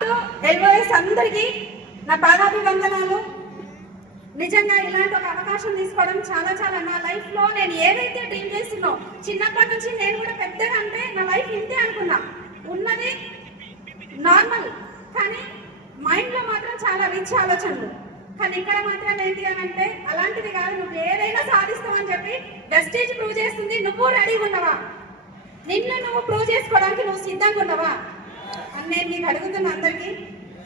LOS అందరికీ నా పాదాభివందనాలు. నిజంగా ఇలాంటి ఒక అవకాశం తీసుకోవడం చాలా చాలా నా లైఫ్లో నేను ఏదైతే డ్రీమ్ చేస్తున్నో చిన్నప్పటి నుంచి నేను కూడా పెద్దగా అంటే నా లైఫ్ ఇంతే అనుకున్నా. ఉన్నది నార్మల్ కానీ మైండ్లో మాత్రం చాలా రిచ్ ఆలోచనలు. కానీ ఇక్కడ మాత్రం ఏంటి అని అంటే అలాంటిది కాదు, నువ్వు ఏదైనా సాధిస్తావని చెప్పి వెస్టేజ్ ప్రూవ్ చేస్తుంది. నువ్వు రెడీగా ఉన్నవా? నిన్ను నువ్వు ప్రూవ్ చేసుకోవడానికి నువ్వు సిద్ధంగా ఉన్నవా అని నేను మీకు అడుగుతున్నా అందరికీ.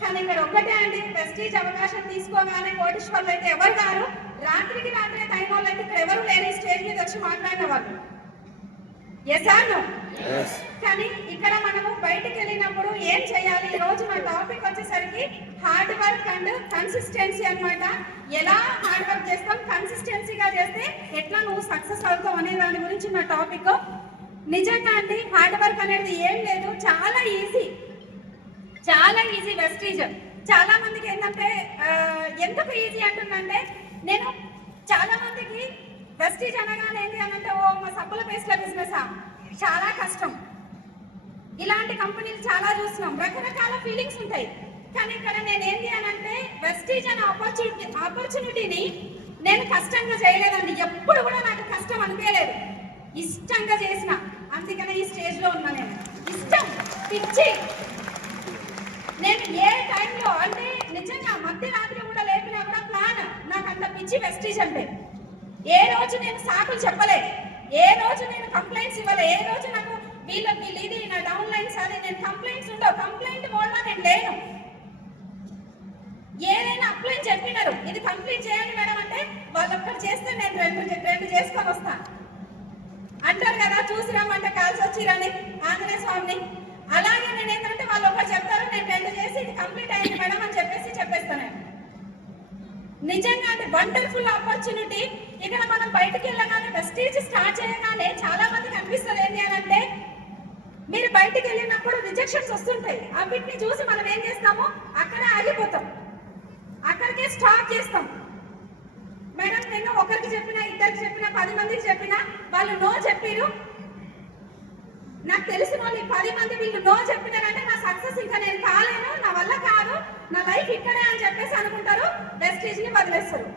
కానీ ఇక్కడ ఒక్కటే అండి, వెస్టేజ్ అవకాశం తీసుకోగానే కోటీశ్వర్లు అయితే ఎవరు కారు, రాత్రికి రాత్రే టైం వాళ్ళు అయితే ఇక్కడ ఎవరు లేని స్టేజ్ మీద వచ్చి మాట్లాడిన వాళ్ళు. Yes or no? కానీ ఇక్కడ మనము బయటికి వెళ్ళినప్పుడు ఏం చేయాలి? ఈ రోజు నా టాపిక్ వచ్చేసరికి హార్డ్ వర్క్ అండ్ కన్సిస్టెన్సీ అన్నమాట. ఎలా హార్డ్ వర్క్ చేస్తాం, కన్సిస్టెన్సీగా చేస్తే ఎట్లా నువ్వు సక్సెస్ అవుతావు అనే దాని గురించి నా టాపిక్. నిజంగా అండి హార్డ్ వర్క్ అనేది ఏం లేదు, చాలా ఈజీ, చాలా ఈజీ వెస్టేజ్. చాలా మందికి ఏంటంటే ఎందుకు ఈజీ అంటుందంటే, నేను చాలా మందికి వెస్టేజ్ అనగానే ఏంటి అనంటే ఓ మా సబ్బుల పేస్ట్ల బిజినెసా, చాలా కష్టం, ఇలాంటి కంపెనీలు చాలా చూస్తున్నాం, రకరకాల ఫీలింగ్స్ ఉంటాయి. కానీ ఇక్కడ నేను ఏంటి అనంటే వెస్టేజ్ అనే ఆపర్చునిటీని నేను కష్టంగా చేయలేదండి. ఎప్పుడు కూడా నాకు కష్టం అనిపించలేదు, ఇష్టంగా చేసిన. అందుకనే ఈ స్టేజ్లో ఉన్నా. నేను ఇష్టం పిచ్చి. నేను ఏ టైంలో అంటే నిజంగా మధ్యరాత్రి కూడా లేపినా కూడా ప్లాన్, నాకు అంత పిచ్చి వెస్టేజ్ అంటే. ఏ రోజు నేను సాకులు చెప్పలేదు, ఏ రోజు నేను కంప్లైంట్స్ ఇవ్వలే, ఏ రోజు నాకు వీళ్ళు ఇది నా డౌన్ లైన్స్ అది నేను కంప్లైంట్స్ ఉండవు, కంప్లైంట్ మోడ్లో నేను లేను. ఏదైనా అప్లై చెప్పినారు ఇది కంప్లీట్ చేయండి మేడం అంటే వాళ్ళు ఒక్కటి చేస్తే నేను రెండు చేసుకొని వస్తాను అంటారు కదా. చూసి రమ్మంటే కాల్సి వచ్చిరని ఆంజనేయ స్వామిని. అలాగే నేను ఏంటంటే వాళ్ళు ఒకటి చెప్తారు, నేను రెండు చేసి ఇది కంప్లీట్ అయింది మేడం అని చెప్పేస్తాను. నిజంగా అంటే వండర్ఫుల్ ఆపర్చునిటీ. ఇక్కడ మనం బయటకు వెళ్ళగానే వెస్టేజ్ స్టార్ట్ చేయగానే చాలా మందికి అనిపిస్తుంది ఏంటి అని అంటే, మీరు బయటకు వెళ్ళినప్పుడు రిజెక్షన్స్ వస్తుంటాయి, వీటిని చూసి మనం ఏం చేస్తాము, అక్కడే ఆగిపోతాం, అక్కడికే స్టాప్ చేస్తాం. మేడం నేను ఒకరికి చెప్పినా, ఇద్దరికి చెప్పినా, 10 మందికి చెప్పినా వాళ్ళు నో చెప్పిరు. నాకు తెలిసిన వాళ్ళు 10 మంది వీళ్ళు నో చెప్పినారంటే నా సక్సెస్ ఇంకా నేను కాలేను, నా వల్ల కాదు, నా లైఫ్ ఇక్కడే అని చెప్పేసి అనుకుంటారు, వెస్టేజ్ ని వదిలేస్తారు.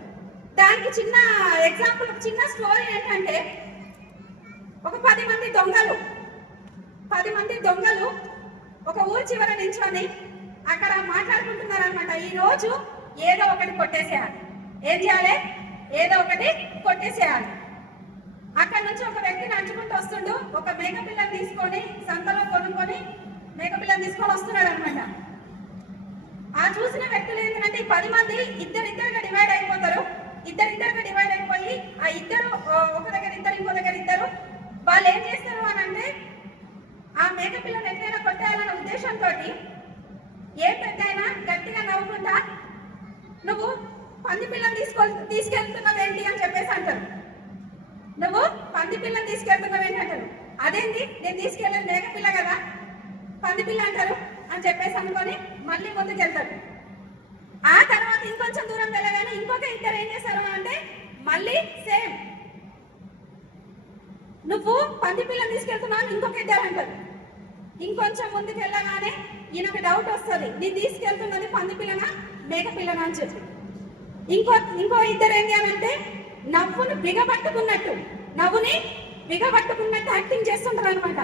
దానికి చిన్న ఎగ్జాంపుల్, చిన్న స్టోరీ ఏంటంటే, ఒక 10 మంది దొంగలు ఒక ఊరి చివర నించొని అక్కడ మాట్లాడుకుంటున్నారు అనమాట. ఈ రోజు ఏదో ఒకటి కొట్టేసేయాలి, ఏం చేయాలి, ఏదో ఒకటి కొట్టేసేయాలి. అక్కడ నుంచి ఒక వ్యక్తి నడుచుకుంటూ వస్తుండు, ఒక మేకపిల్లని తీసుకొని సంతలో కొనుక్కొని మేకపిల్లని తీసుకొని వస్తున్నాడు అనమాట. ఆ చూసిన వ్యక్తులు ఏంటంటే ఈ 10 మంది ఇద్దరిద్దరుగా డివైడ్ అయిపోతారు. ఇద్దరిద్దరుగా డివైడ్ అయిపోయి ఆ ఇద్దరు ఒక దగ్గర ఇద్దరు, ఇంకో దగ్గర ఇద్దరు. వాళ్ళు ఏం చేస్తారు అని అంటే, ఆ మేకపిల్లని ఎట్లయినా కొట్టేయాలన్న ఉద్దేశంతో ఏ పెద్దయినా గట్టిగా నవ్వుకుంటా నువ్వు పంది పిల్లని తీసుకెళ్తున్నావు ఏంటి అని చెప్పేసి అంటారు. నువ్వు పంది పిల్లని తీసుకెళ్తున్నావు ఏంటి అంటారు. అదేంటి, నేను తీసుకెళ్ళేది మేకపిల్ల కదా, పంది పిల్ల అంటారు అని చెప్పేసి అనుకొని మళ్ళీ ముందుకెళ్తారు. ఆ తర్వాత ఇంకొంచెం దూరం వెళ్ళగానే ఇంకొక ఇద్దరు ఏం చేస్తారు అంటే, మళ్ళీ సేమ్ నువ్వు పంది పిల్లని తీసుకెళ్తున్నావు ఇంకొక ఇద్దరు అంటారు. ఇంకొంచెం ముందుకు వెళ్ళగానే ఈయనకు డౌట్ వస్తుంది, నేను తీసుకెళ్తున్నది పంది పిల్లనా మేకపిల్లనా అని చెప్పి. ఇంకో ఇద్దరు ఏం చేయాలంటే నవ్వుని బిగబట్టుకున్నట్టు యాక్టింగ్ చేస్తుంటారు అనమాట.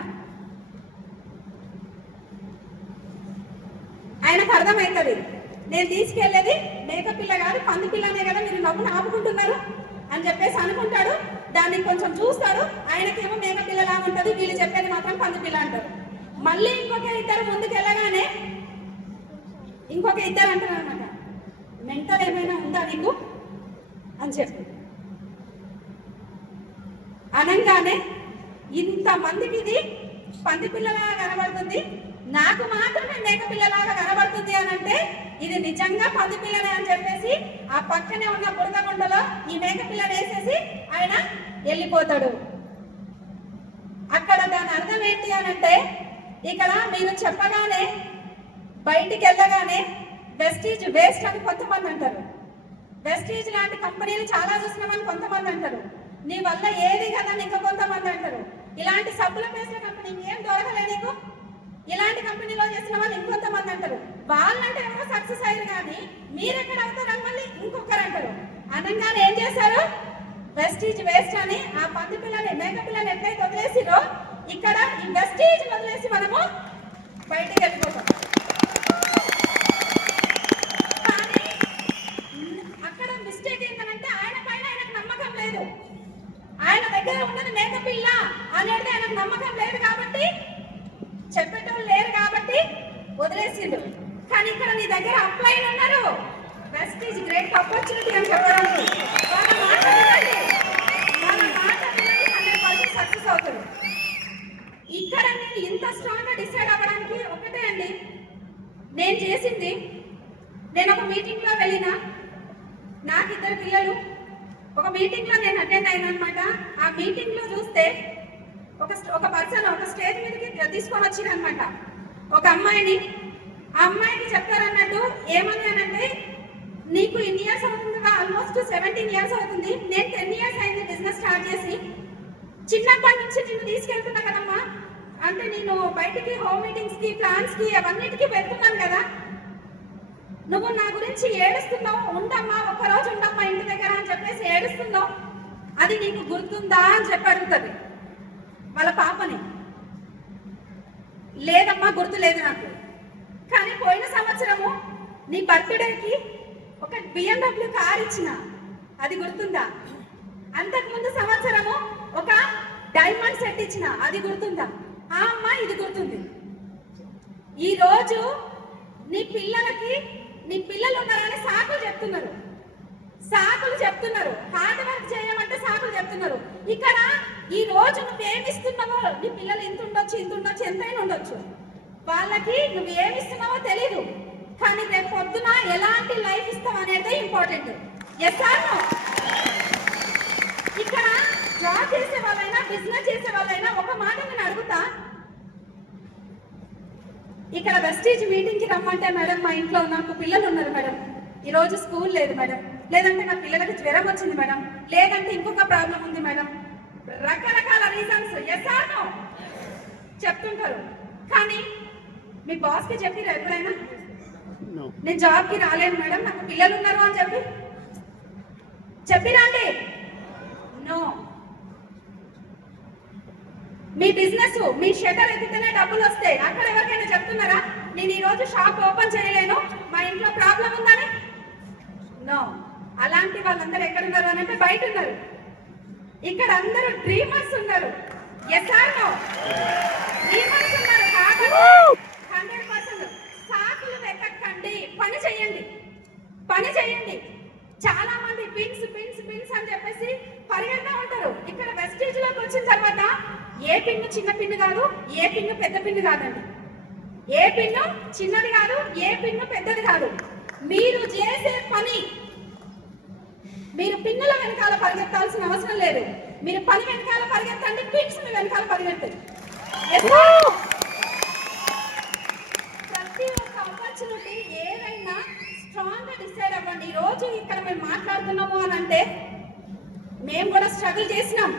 ఆయనకు అర్థమవుతుంది, నేను తీసుకెళ్లేది మేకపిల్ల కాదు పంది పిల్లనే కదా, మీరు నవ్వుని ఆపుకుంటున్నారు అని చెప్పేసి అనుకుంటాడు. దాన్ని కొంచెం చూస్తాడు, ఆయనకేమో మేకపిల్లలా ఉంటుంది, వీళ్ళు చెప్పేది మాత్రం పంది పిల్ల అంటారు. మళ్ళీ ఇంకొక ఇద్దరు ముందుకు వెళ్ళగానే ఇంకొక ఇద్దరు అంటారు అనమాట, మెంటల్ ఏమైనా ఉందా నీకు అని చెప్పి అనగానే ఇంతమందికి ఇది పంది పిల్లలాగా కనబడుతుంది, నాకు మాత్రమే మేక పిల్లలాగా కనబడుతుంది అని అంటే ఇది నిజంగా పంది పిల్లనే అని చెప్పేసి ఆ పక్కనే ఉన్న బురదగుండలో ఈ మేక పిల్లని వేసేసి ఆయన వెళ్ళిపోతాడు. అక్కడ దాని అర్థం ఏంటి అని అంటే, ఇక్కడ మీరు చెప్పగానే బయటికి వెళ్ళగానే వెస్టేజ్ వేస్ట్ అని కొంతమంది అంటారు, వెస్టేజ్ లాంటి కంపెనీలు చాలా చూసినామని కొంతమంది అంటారు, నీ వల్ల ఏది కదా ఇంకా కొంతమంది అంటారు. ఇలాంటి సబ్బుల పేస్ట్ల కంపెనీ ఏం దొరకలే నీకు, ఇలాంటి కంపెనీలో చేసిన వాళ్ళు ఇంకొంతమంది అంటారు. వాళ్ళంటే ఎవరో సక్సెస్ అయ్యారు కానీ మీరు ఎక్కడ అవుతారని మళ్ళీ ఇంకొకరు అంటారు. అనగానే ఏం చేశారు? వెస్టీజ్ వేస్ట్ అని ఆ పంది పిల్లని మేక పిల్లని ఎట్లయితే వదిలేసిరో ఇక్కడ ఈ వెస్టీజ్ వదిలేసి మనము బయటికి వెళ్ళిపోతాం. కానీ అక్కడ మిస్టేక్ ఏంటంటే ఆయన పైన ఆయనకు నమ్మకం లేదు. ఆయన దగ్గర ఉన్నది మేక పిల్ల అనేది ఆయనకు నమ్మకం లేదు కాబట్టి, చెప్పేటోళ్ళు లేరు కాబట్టి వదిలేసిండు. కానీ ఇక్కడ నీ దగ్గర అప్లైన్ ఉన్నారు, వెస్టీజ్ గ్రేట్ ఆపర్చునిటీ అని చెప్పడానికి. వాళ్ళ మాట వినండి, వాళ్ళ మాట వినండి, 100% సక్సెస్ అవుతారు. ఇక్కడ నేను ఇంత స్ట్రాంగ్ గా డిసైడ్ అవ్వడానికి ఒకటే అండి, నేను చేసింది, నేను ఒక మీటింగ్ లో వెళ్ళిన, నాకు 2 పిల్లలు, ఒక మీటింగ్ లో నేను అటెండ్ అయినా అనమాట. ఆ మీటింగ్ లో చూస్తే ఒక పర్సన్ ఒక స్టేజ్ మీదకి తీసుకొని వచ్చింది అనమాట ఒక అమ్మాయిని. ఆ అమ్మాయికి చెప్తారన్నట్టు ఏమని అనంటే, నీకు ఇన్ని ఇయర్స్ అవుతుందిగా, ఆల్మోస్ట్ 17 ఇయర్స్ అవుతుంది, నేను 10 ఇయర్స్ అయింది బిజినెస్ స్టార్ట్ చేసి, చిన్నప్పటి నుంచి నిన్ను తీసుకెళ్తున్నా కదమ్మా, అంటే నేను బయటికి హోమ్ మీటింగ్స్ కి ప్లాన్స్ కి అవన్నిటికీ వెళ్తున్నాను కదా, నువ్వు నా గురించి ఏడుస్తున్నావు, ఉండమ్మా ఒక్కరోజు ఉండమ్మా ఇంటి దగ్గర అని చెప్పేసి ఏడుస్తున్నావు, అది నీకు గుర్తుందా అని చెప్పి అడుగుతుంది వాళ్ళ పాపని. లేదమ్మా గుర్తు లేదు నాకు, కానీ పోయిన సంవత్సరము నీ బర్త్డేకి ఒక BMW కార్ ఇచ్చిన, అది గుర్తుందా? అంతకుముందు సంవత్సరము ఒక డైమండ్ సెట్ ఇచ్చిన, అది గుర్తుందా? ఆ అమ్మ ఇది గుర్తుంది. ఈ రోజు నీ పిల్లలకి, నీ పిల్లలు ఉన్నారని సాకులు చెప్తున్నారు, హార్డ్ వర్క్ చేయమంటే సాకులు చెప్తున్నారు. ఇక్కడ ఈ రోజు నువ్వు ఏమిస్తున్నావో, నీ పిల్లలు ఇంత ఉండొచ్చు ఎంతైనా ఉండొచ్చు, వాళ్ళకి నువ్వు ఏమిస్తున్నావో తెలీదు, కానీ రేపు పొద్దున ఎలాంటి లైఫ్ ఇస్తావు అనేది ఇంపార్టెంట్. Yes or no? ఇక్కడ జాబ్ చేసే వాళ్ళైనా బిజినెస్ చేసే వాళ్ళైనా ఒక మాట నేను అడుగుతా, ఇక్కడ వెస్టీజ్ మీటింగ్ కి రమ్మంటే, మేడం మా ఇంట్లో నాకు పిల్లలు ఉన్నారు మేడం, ఈ రోజు స్కూల్ లేదు మేడం, లేదంటే నా పిల్లలకి జ్వరం వచ్చింది మేడం, లేదంటే ఇంకొక ప్రాబ్లం ఉంది మేడం, రకరకాల రీజన్స్ ఎస్ ఆర్ నో చెప్తుంటారు. కానీ మీ బాస్ కి చెప్పిరా ఎప్పుడైనా, నేను జాబ్ కి రాలేను మేడం నాకు పిల్లలు ఉన్నారు అని చెప్పిరా అండి? నో. మీ బిజినెస్, మీ షటర్ ఎత్తితేనే డబ్బులు వస్తాయి, అక్కడ ఎవరికైనా చెప్తున్నారా నేను ఈ రోజు షాప్ ఓపెన్ చేయలేను మా ఇంట్లో ప్రాబ్లం ఉందని? నో. అలాంటి వాళ్ళందరూ ఎక్కడున్నారు అని అంటే బయట ఉన్నారు. ఇక్కడ అందరూ డ్రీమర్స్ ఉన్నారు. Yes or no? డ్రీమర్స్ ఉన్నారు కాబట్టి 100% సాకులు వెతకండి, పని చేయండి. చాలా మంది పిన్స్ అని చెప్పేసి పరిగెడతా ఉంటారు. ఇక్కడ వెస్టేజ్ లోకి వచ్చిన తర్వాత ఏ పిన్ను చిన్న పిన్ను కాదు, ఏ పిన్ను పెద్ద పిన్ను కాదండి, ఏ పిన్ను చిన్నది కాదు, ఏ పిన్ను పెద్దది కాదు. మీరు చేసే పని, మీరు పిన్నుల వెనకాల పరిగెత్తాల్సిన అవసరం లేదు, మీరు పని వెనకాల పరిగెత్తండి, పిన్స్ మీ వెనకాల పరిగెత్తండి. ప్రతి ఒక్క ఆపర్చునిటీ ఏదైనా స్ట్రాంగ్ గా డిసైడ్ అవ్వండి. ఈ రోజు ఇక్కడ మేము మాట్లాడుతున్నాము అని అంటే మేము కూడా స్ట్రగుల్ చేసినాం,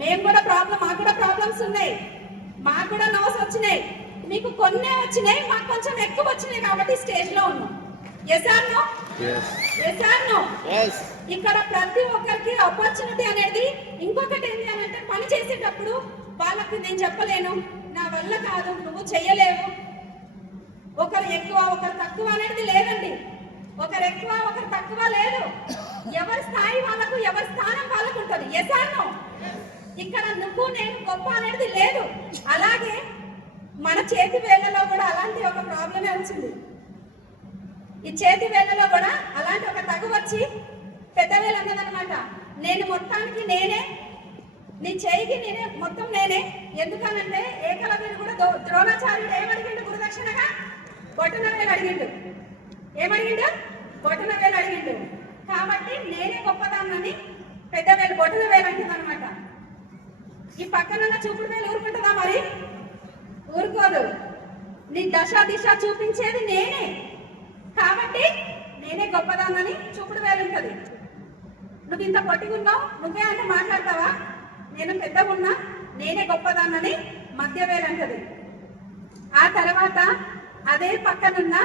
మేము కూడా మాకు కూడా ప్రాబ్లమ్స్ ఉన్నాయి, మాకు కూడా నోస్ వచ్చినాయి, మీకు కొన్నే వచ్చినాయి, మాకు కొంచెం ఎక్కువ వచ్చినాయి కాబట్టి స్టేజ్ లో ఉన్నాం. Yes or no? Yes or no? ఇక్కడ ప్రతి ఒక్కరికి ఆపర్చునిటీ అనేది. ఇంకొకటి ఏంటి అని అంటే, పని చేసేటప్పుడు వాళ్ళకి నేను చెప్పలేను, నా వల్ల కాదు, నువ్వు చెయ్యలేవు, ఒకరు ఎక్కువ ఒకరు తక్కువ అనేది లేదండి. ఒకరు ఎక్కువ ఒకరు తక్కువ లేదు, ఎవరి స్థాయి వాళ్ళకు, ఎవరి స్థానం వాళ్ళకు ఉంటుంది. Yes or no? ఇక్కడ నువ్వు నేను గొప్ప అనేది లేదు. అలాగే మన చేతి వేళ్లలో కూడా అలాంటి ఒక ప్రాబ్లమే వచ్చింది. ఈ చేతి వేళ్లలో కూడా అలాంటి ఒక తగు వచ్చి పెద్ద వేలు అన్నదనమాట, నేను మొత్తానికి నేనే, నీ చేయికి నేనే, మొత్తం నేనే. ఎందుకనంటే ఏకలవ్యుడు కూడా ద్రోణాచార్యుడు ఏమడిగిండు గురుదక్షిణగా? బొటన వేలు అడిగిండు. ఏమడిగిండు? బొటన వేలు అడిగిండు. కాబట్టి నేనే గొప్పదాన్నని పెద్ద వేలు బొటన వేలు అంటుంది అనమాట. ఈ పక్కన చూపుడు వేలు ఊరుకుంటుందా? మరి ఊరుకోదు. నీ దశ దిశ చూపించేది నేనే కాబట్టి నేనే గొప్పదాన్నని చూపుడు వేలు ఉంటుంది. నువ్వు ఇంత పొట్టిగున్నావు, నువ్వే అంటే మాట్లాడతావా? నేను పెద్దగున్నా, నేనే గొప్పదాన్నని మధ్య వేలు అంటది. ఆ తర్వాత అదే పక్కనున్న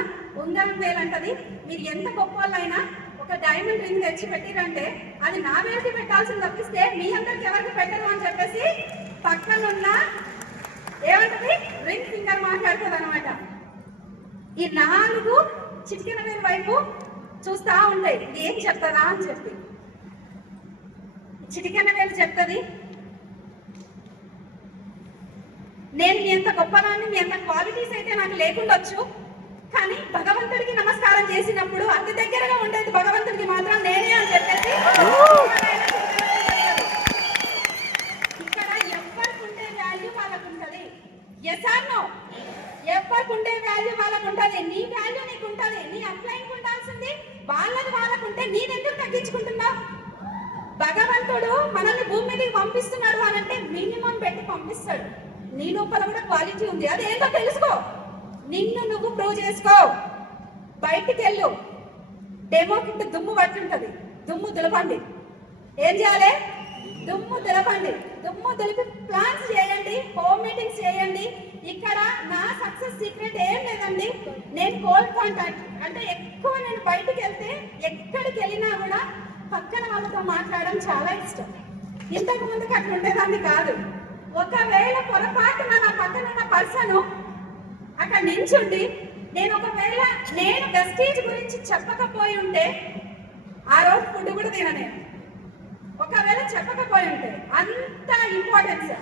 ఉంగరం వేలంటది, మీరు ఎంత గొప్ప వాళ్ళైనా ఒక డైమండ్ రింగ్ తెచ్చి పెట్టిరంటే అది నా వేలికి పెట్టాల్సింది తప్పిస్తే మీ అందరికి ఎవరికి పెట్టరు అని చెప్పేసి పక్కనున్న ఏమంటది రింగ్ ఫింగర్ మాట్లాడుతుంది అనమాట. ఈ 4 చిటికెన వేలు వైపు చూస్తా ఉంటాయి ఏం చెప్తుందా అని చెప్పి. చిటికెన వేలు చెప్తుంది, నేను మీ ఎంత గొప్పదాన్ని, మీ ఎంత క్వాలిటీస్ అయితే నాకు లేకుండొచ్చు, కానీ భగవంతుడికి నమస్కారం చేసినప్పుడు అతి దగ్గరగా ఉండేది భగవంతుడికి మాత్రం నేనే అని చెప్పేసి ఇక్కడ ఎవరికి ఉండే వాల్యూ వాళ్ళకు ఉంటుంది. Yes or no? ఎవరికి ఉండే వాల్యూ వాళ్ళకు ఉంటుంది. నీ వాల్యూ నీకు ఉంటుంది, నీ అప్లైన్కి ఉండాల్సింది వాళ్ళది వాళ్ళకు ఉంటే నేనెందుకు తగ్గించుకుంటున్నావు? భగవంతుడు మనల్ని భూమి మీదకి పంపిస్తున్నాడు అని అంటే మినిమం పెట్టి పంపిస్తాడు. నీ లోపల కూడా క్వాలిటీ ఉంది, అదేంటో తెలుసుకో, నిన్ను నువ్వు ప్రూవ్ చేసుకో. బయటికి వెళ్ళు, డెమో కింద దుమ్ము పట్టుంటది, దుమ్ము దులపండి. ఏం చేయాలి? దుమ్ము దులపండి. దుమ్ము దులిపి ప్లాన్స్ చేయండి, హోమ్ మీటింగ్స్ చేయండి. ఇక్కడ నా సక్సెస్ సీక్రెట్ ఏం లేదండి, నేను కోల్డ్ కాంటాక్ట్ అంటే ఎక్కువ నేను బయటికి వెళ్తే ఎక్కడికి వెళ్ళినా కూడా పక్కన వాళ్ళతో మాట్లాడడం చాలా ఇష్టం. ఇంతకు ముందుకు అట్లా ఉండేదాన్ని కాదు. ఒకవేళ పొరపాటున నా పక్కన ఉన్న పర్సన్ అక్కడ నించుండి ఒకవేళ నేను వెస్టీజ్ గురించి చెప్పకపోయి ఉంటే ఆ రోజు ఫుడ్ కూడా తిననేను. ఒకవేళ చెప్పకపోయి ఉంటే అంత ఇంపార్టెన్స్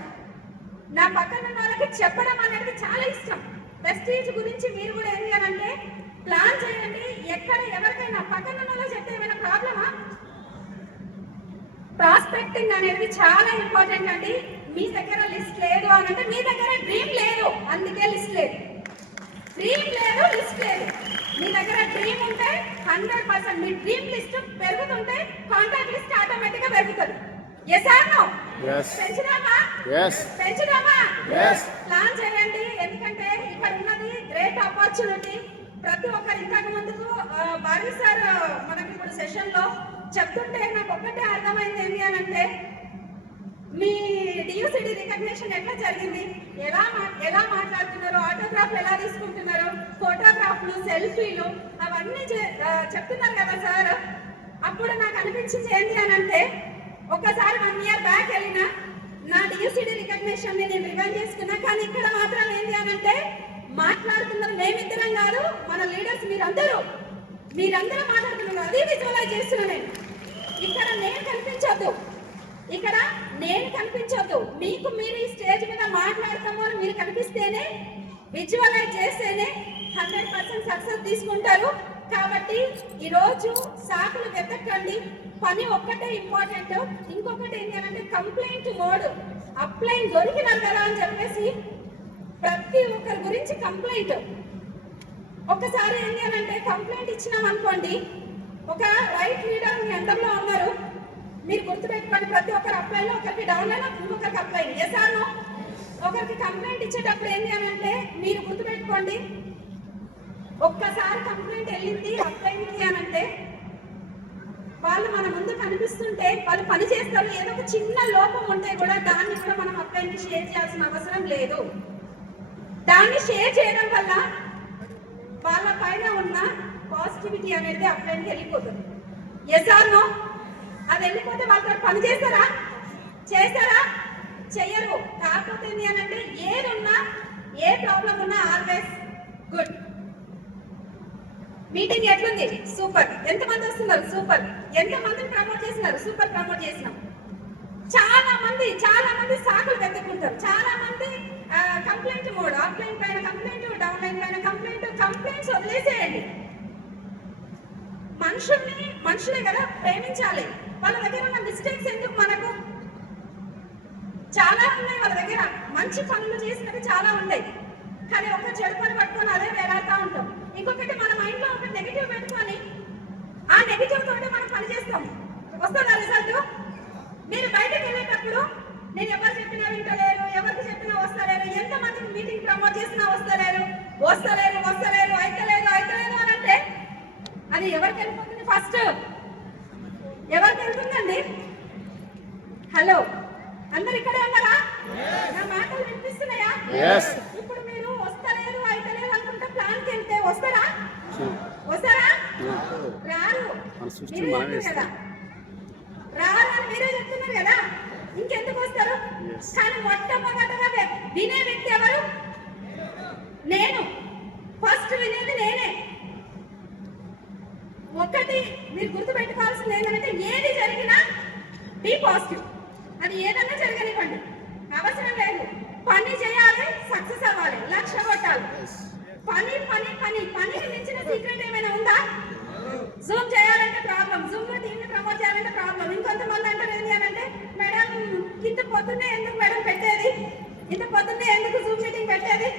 నా పక్కన ఉన్న వాళ్ళకి చెప్పడం అనేది చాలా ఇష్టం. వెస్టీజ్ గురించి మీరు కూడా ఏం చేయాలంటే ప్లాన్ చేయండి. ఎక్కడ ఎవరికైనా పక్కన ఉన్న వాళ్ళు చెప్తే ఏమైనా ప్రాబ్లమా? ప్రాస్పెక్టింగ్ అనేది చాలా ఇంపార్టెంట్ అండి. మీ దగ్గర లిస్ట్ లేదు అని అంటే మీ దగ్గర డ్రీమ్ లేదు, అందుకే లిస్ట్ లేదు. డ్రీమ్ లేదు, లిస్ట్ లేదు. మీ దగ్గర డ్రీమ్ ఉంటే 100% మీ డ్రీమ్ లిస్ట్ పెరుగుతుంటే కాంటాక్ట్ లిస్ట్ ఆటోమేటిక్ గా పెరుగుతుంది. Yes or no? పెంచుదామా? పెంచుదామా? ప్లాన్ చేయండి. ఎందుకంటే ఇక్కడ ఉన్నది గ్రేట్ ఆపర్చునిటీ. ప్రతి ఒక్కరు ఇంతకు ముందుకు భారీ సార్ మనకి ఇప్పుడు సెషన్ లో చెప్తుంటే నాకు ఒక్కటే అర్థమైంది ఏంటి అని అంటే మీ డియూసిడి రికగ్నిషన్ ఎట్లా జరిగింది, ఎలా మాట్లాడుతున్నారు, ఆటోగ్రాఫ్లు ఎలా తీసుకుంటున్నారు, ఫోటోగ్రాఫ్లు, సెల్ఫీలు అవన్నీ చెప్తున్నారు కదా సార్. అప్పుడు నాకు అనిపించింది ఏంటి అని అంటే ఒక్కసారి 1 year బ్యాక్ వెళ్ళిన నా డియూసిడి రికగ్నిషన్ నేను రివైండ్ చేసుకున్నా. కానీ ఇక్కడ మాత్రం ఏంటి అని అంటే మాట్లాడుతున్నారు మేమిద్దరం కాదు, మన లీడర్స్ మీరందరూ మాట్లాడుతున్నారు. అది విజువలైజ్ చేస్తున్నా నేను. ఇక్కడ నేను కనిపించొద్దు, మీకు మీరు ఈ స్టేజ్ మీద మాట్లాడతాము అని మీరు కనిపిస్తేనే, విజువలైజ్ చేస్తేనే 100% సక్సెస్ తీసుకుంటారు. కాబట్టి ఈరోజు సాకులు వెతకండి, పని ఒక్కటే ఇంపార్టెంట్. ఇంకొకటి ఏంటి అంటే కంప్లైంట్ మోడ్. అప్లైన్ దొరికినారు కదా అని చెప్పేసి ప్రతి ఒక్కరి గురించి కంప్లైంట్. ఒకసారి ఏంటి అంటే కంప్లైంట్ ఇచ్చినాం అనుకోండి, ఒక రైట్ లీడర్ మీ అండర్లో ఉన్నారు, మీరు గుర్తుపెట్టుకోండి ప్రతి ఒక్కరు అప్లైలో ఒకరికి డౌన్ అయినా ఇంకొకరికి అప్లైన్. Yes or no? ఒకరికి కంప్లైంట్ ఇచ్చేటప్పుడు ఏంటి అని అంటే మీరు గుర్తుపెట్టుకోండి, ఒక్కసారి కంప్లైంట్ వెళ్ళింది అప్లైన్కి అని అంటే వాళ్ళు మన ముందు కనిపిస్తుంటే వాళ్ళు పని చేస్తారు. ఏదో ఒక చిన్న లోపం ఉంటే కూడా దాన్ని కూడా మనం అప్లైన్కి షేర్ చేయాల్సిన అవసరం లేదు. దాన్ని షేర్ చేయడం వల్ల వాళ్ళ పైన ఉన్న పాజిటివిటీ అనేది అప్లైన్కి వెళ్ళిపోతుంది. Yes or no? అది వెళ్ళిపోతే వాళ్ళతో పని చేస్తారా? చెయ్యరు. కాకపోతే ఏంటి అని అంటే ఏదున్నా, ఏ ప్రాబ్లం ఉన్నా ఆల్వేస్ గుడ్. మీటింగ్ ఎట్లుంది? సూపర్. ఎంతమంది వస్తున్నారు? సూపర్. ఎంతమందిని ప్రమోట్ చేస్తున్నారు? సూపర్, ప్రమోట్ చేసినాం. చాలా మంది సాకులు వెతుక్కుంటారు. చాలా మంది కంప్లైంట్ మోడ్, ఆఫ్లైన్ పైన కంప్లైంట్, డౌన్ లైన్ పైన కంప్లైంట్స్ వదిలేసేయండి. మనుషులే కదా ప్రేమించాలి. వాళ్ళ దగ్గర ఉన్న మిస్టేక్స్ ఎందుకు మనకు? చాలా ఉన్నాయి వాళ్ళ దగ్గర, మంచి పనులు చేసినవి చాలా ఉంటాయి. కానీ ఒక చెడు పని పట్టుకొని అదే వేలాడుతూ ఉంటాం. ఇంకొకటి మన మైండ్ లో ఒక నెగిటివ్ పెట్టుకొని ఆ నెగిటివ్ తోటి మనం పని చేస్తాం. వస్తుందా రిజల్ట్? మీరు బయటకు వెళ్ళేటప్పుడు నేను ఎవరు చెప్పినా వింటలేరు, ఎవరికి చెప్పినా వస్తలేరు, ఎంతమందికి మీటింగ్ ప్రమోట్ చేసినా వస్తలేరు అయితలేదు అని అంటే అది ఎవరికి వెళ్ళిపోతుంది? ఫస్ట్ ఎవరికి వెళ్తుందండి? హలో, అందరు ఇక్కడే ఉన్నారా? నా మాటలు వినిపిస్తున్నాయా? ఇప్పుడు మీరు వస్తలేరు చెప్తే వస్తారా? వస్తారా? రారు. మీరే చెప్తున్నారు కదా, రారు అని మీరే చెప్తున్నారు కదా, ఇంకెందుకు వస్తారు? కానీ మొట్టమొదటగా వినే వ్యక్తి ఎవరు? నేను. ఫస్ట్ వినేది నేనే. ఒకటి మీరు గుర్తుపెట్టుకోవాల్సింది ఏంటంటే, ఏది జరిగినా బీ పాజిటివ్. అది ఏదన్నా జరగనివ్వండి, అవసరం లేదు. పని చేయాలి, సక్సెస్ అవ్వాలి, లక్ష్య కొట్టాలి. పని పని పని పనికి మించిన సీక్రెట్ ఏమైనా ఉందా? జూమ్ చేయాలంటే ప్రాబ్లం, జూమ్ లో టీమ్ ని ప్రమోట్ చేయాలంటే ప్రాబ్లం. ఇంకొంతమంది అంటారు ఏంటి అని అంటే, మేడం ఇంత పొద్దున్నే ఎందుకు మేడం పెట్టేది, ఇంత పొద్దున్నే ఎందుకు జూమ్ మీటింగ్ పెట్టేది?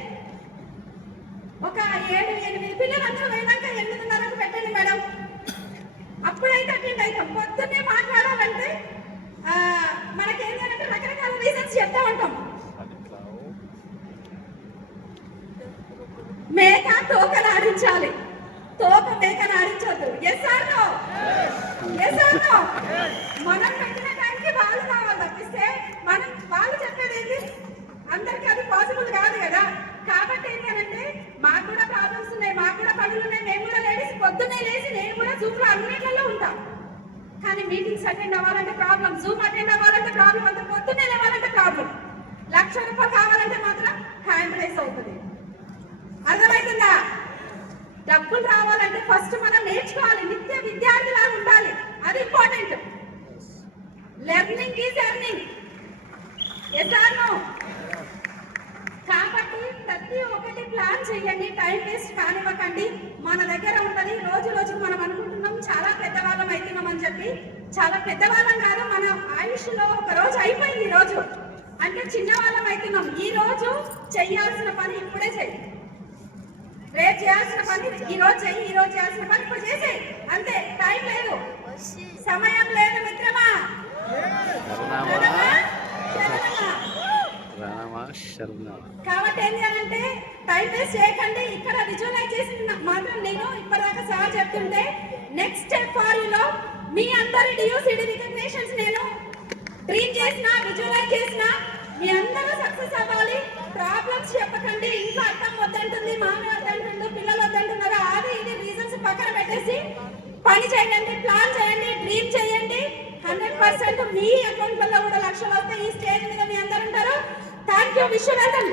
ఒక 7-8 పిల్లలందరూ పోయినాక 8:30కు పెట్టండి మేడం, అప్పుడైతే అటెండ్ అవుతాం. పొద్దున్నే మాట్లాడాలంటే మనకేంటి అంటే రకరకాల రీజన్స్ చెప్తా ఉంటాం. మేక తోకను ఆడించాలి, తోక మేకను ఆడించొద్దు. Yes or no? Yes or no? మనం పెట్టిన టైంకి వాళ్ళు కావాలి తప్పిస్తే మనం వాళ్ళు చెప్పేది ఏంటి? అందరికీ అది పాసిబుల్ కాదు కదా. కాబట్టి ఏంటి అంటే, మాకు కూడా ప్రాబ్లమ్స్ ఉన్నాయి, మాకు కూడా పనులు ఉన్నాయి. మేము కూడా లేడీస్ పొద్దున్నే లేచి నేను కూడా జూమ్ లో అన్నింటిలో ఉంటాం. కానీ మీటింగ్స్ అటెండ్ అవ్వాలంటే ప్రాబ్లం, జూమ్ అటెండ్ అవ్వాలంటే ప్రాబ్లం, అంత పొద్దున్నే లేవాలంటే ప్రాబ్లం. 1,00,000 రూపాయలు కావాలంటే మాత్రం హ్యాండ్ రైస్ అవుతుంది. అర్థమవుతుందా? డబ్బులు రావాలంటే ఫస్ట్ మనం నేర్చుకోవాలి, నిత్య విద్యార్థిలా ఉండాలి. అది important. Learning is earning. Yes or no? కాబట్టి ప్రతి ఒక్కటి ప్లాన్ చేయండి, టైం వేస్ట్ కానివ్వకండి. మన దగ్గర ఉన్నది రోజు రోజుకు మనం అనుకుంటున్నాం చాలా పెద్దవాళ్ళం అవుతున్నాం అని చెప్పి. చాలా పెద్దవాళ్ళం కాదు, మన ఆయుష్లో ఒక రోజు అయిపోయింది. ఈ రోజు అంటే చిన్నవాళ్ళం అవుతున్నాం. ఈ రోజు చెయ్యాల్సిన పని ఇప్పుడే చెయ్యి, రేపు చేయాల్సిన పని ఈ రోజు చెయ్యి, ఈ రోజు చేయాల్సిన పని ఇప్పుడు చేసేయి, అంతే. టైం లేదు, సమయం లేదు మిత్రమా. కాబట్టి ఏంటి అంటే, టైం వేస్ట్ చేయకండి. ఇక్కడ విజువలైజేషన్ మాత్రం నేను ఇప్పటిదాకా సార్ చెప్తుంటే, నెక్స్ట్ స్టెప్ ఫర్ యూలో మీ అందరి డియూసిడి రికగ్నిషన్స్ నేను డ్రీమ్ చేసిన, విజువలైజ్ చేసిన, మీ అందరూ సక్సెస్ అవ్వాలి. ప్రాబ్లమ్స్ చెప్పకండి. ఇంట్లో అర్థం వద్దంటుంది, మామి వద్దంటుండు, పిల్లలు వద్దంటున్నారు, అది ఇది రీజన్స్ పక్కన పెట్టేసి పని చేయండి, ప్లాన్ చేయండి, డ్రీమ్ చేయండి. 100% మీ అకౌంట్లలో కూడా లక్షలు వస్తే ఈ స్టేజ్ మీద మీ అందరు ఉంటారు. Thank you. Wish you well.